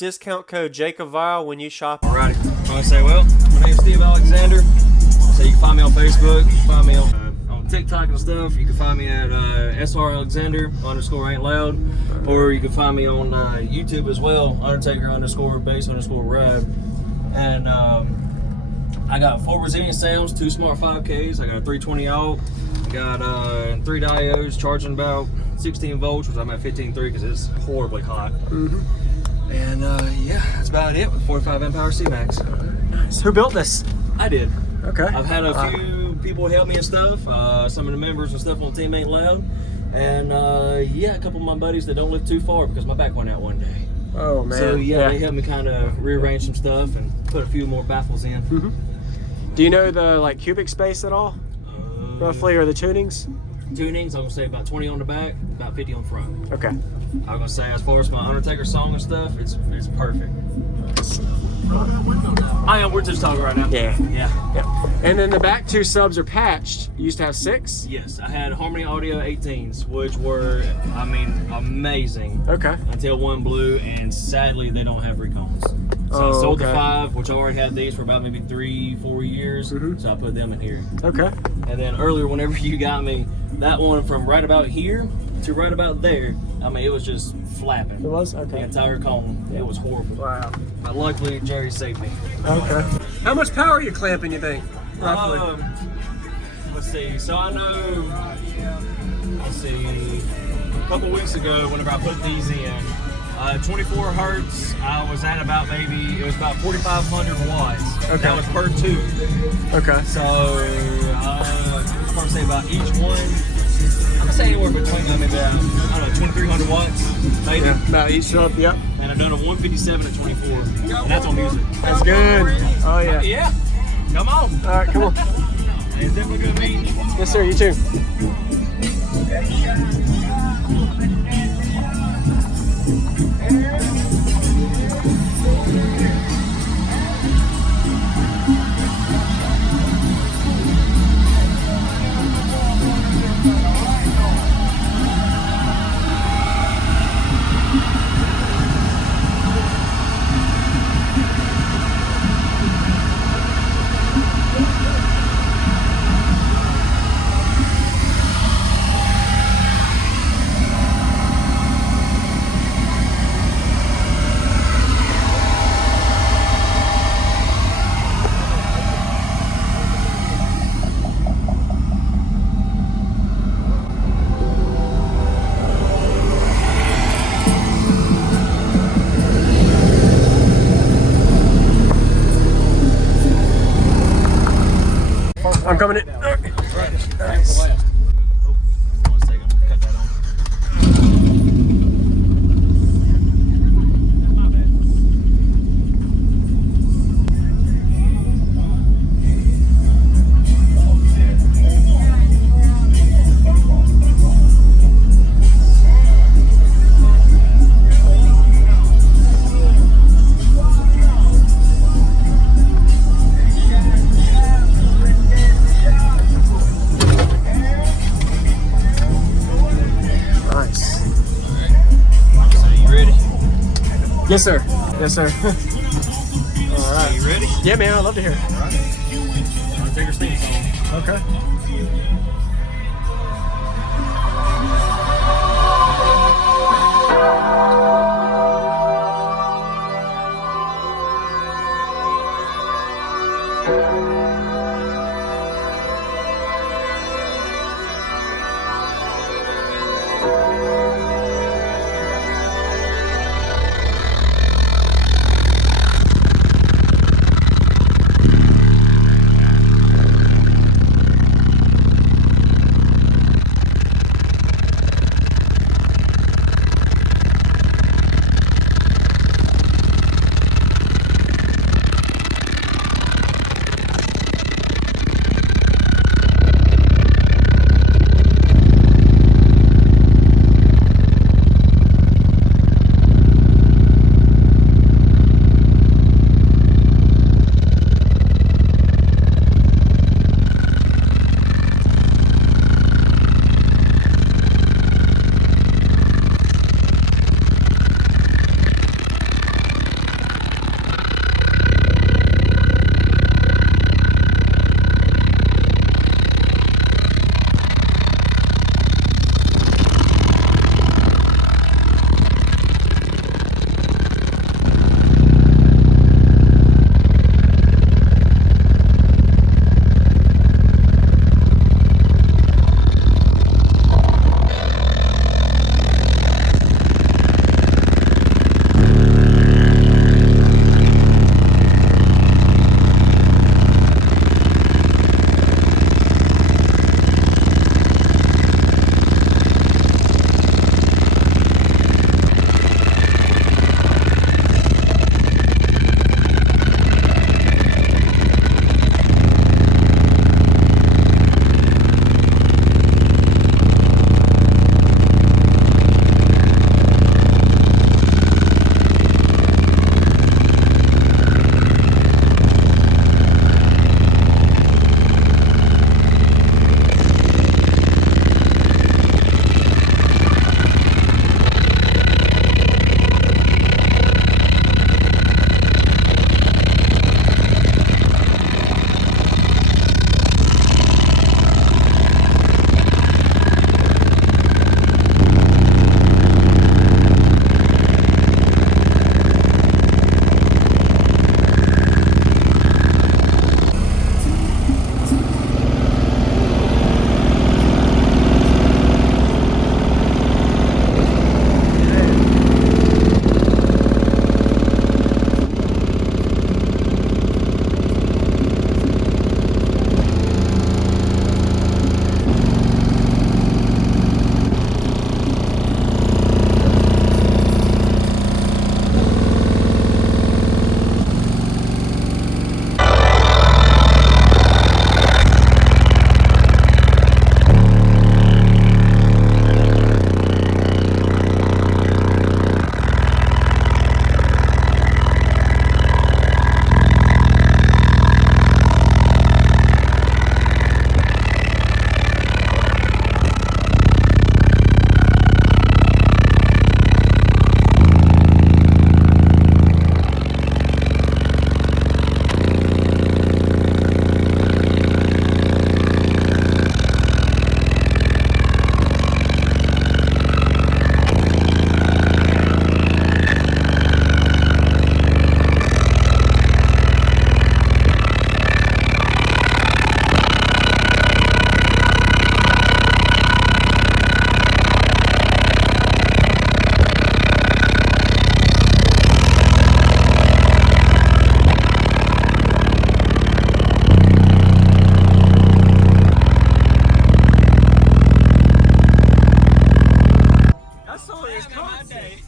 discount code JacobViral when you shop. Alrighty. I want to say, well, my name's Steve Alexander. So you can find me on Facebook, you can find me on TikTok and stuff. You can find me at SR_Alexander_ain't loud, or you can find me on YouTube as well, Undertaker_base_rad. And I got 4 Brazilian sounds, 2 smart 5Ks. I got a 320 out. Got 3 diodes charging about 16 volts, which I'm at 15.3 because it's horribly hot. And yeah, that's about it with 45 amp hour C-Max. Nice. Who built this? I did. Okay. I've had a few people help me and stuff. Some of the members and stuff on Team Ain't Loud. And yeah, a couple of my buddies that don't live too far because my back went out one day. Oh man. So yeah, they helped me kind of rearrange some stuff and put a few more baffles in. Do you know the like cubic space at all? Roughly, or the tunings? Tunings, I'm gonna say about 20 on the back, about 50 on the front. Okay. I'm gonna say as far as my Undertaker song and stuff, it's perfect. We're just talking right now. Yeah. Yeah. And then the back 2 subs are patched. You used to have 6? Yes, I had Harmony Audio 18s, which were, I mean, amazing. Okay. Until one blew, and sadly they don't have recons. So I sold the 5, which I already had these for about maybe 3-4 years. So I put them in here. Okay. And then earlier, whenever you got me, that one from right about here to right about there, I mean, it was just flapping. It was? Okay. The entire cone. It was horrible. Wow. But luckily, Jerry saved me. Okay. How much power are you clamping, you think? Roughly? Let's see. So I know, let's see, a couple weeks ago, whenever I put these in, 24 hertz, I was at about maybe, it was about 4,500 watts. Okay. That was per tube. Okay. So, I'd probably say about each one, I'm gonna say anywhere between, maybe, I don't know, 2,300 watts, maybe. Yeah, about each sub, yep. And I've done a 157 at 24, and that's on music. That's good. Oh yeah. Yeah, come on. All right, come on. It's definitely good to meet you. Yes sir, you too. I'm coming in. Nice. One second, cut that on. Yes, sir. Yes, sir. All right. You ready? Yeah, man. I'd love to hear it. All right. Undertaker's theme song. Okay.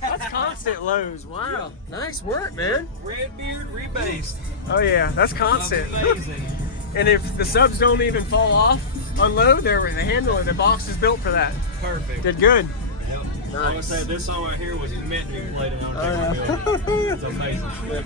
That's constant lows. Wow. Nice work, man. Redbeard rebased. Oh yeah, that's constant. Amazing. And if the subs don't even fall off, unload, the handle, the box is built for that. Perfect. Did good. Yep. Nice. I'm gonna say this song right here was meant to be played in on Jacksonville. It's amazing.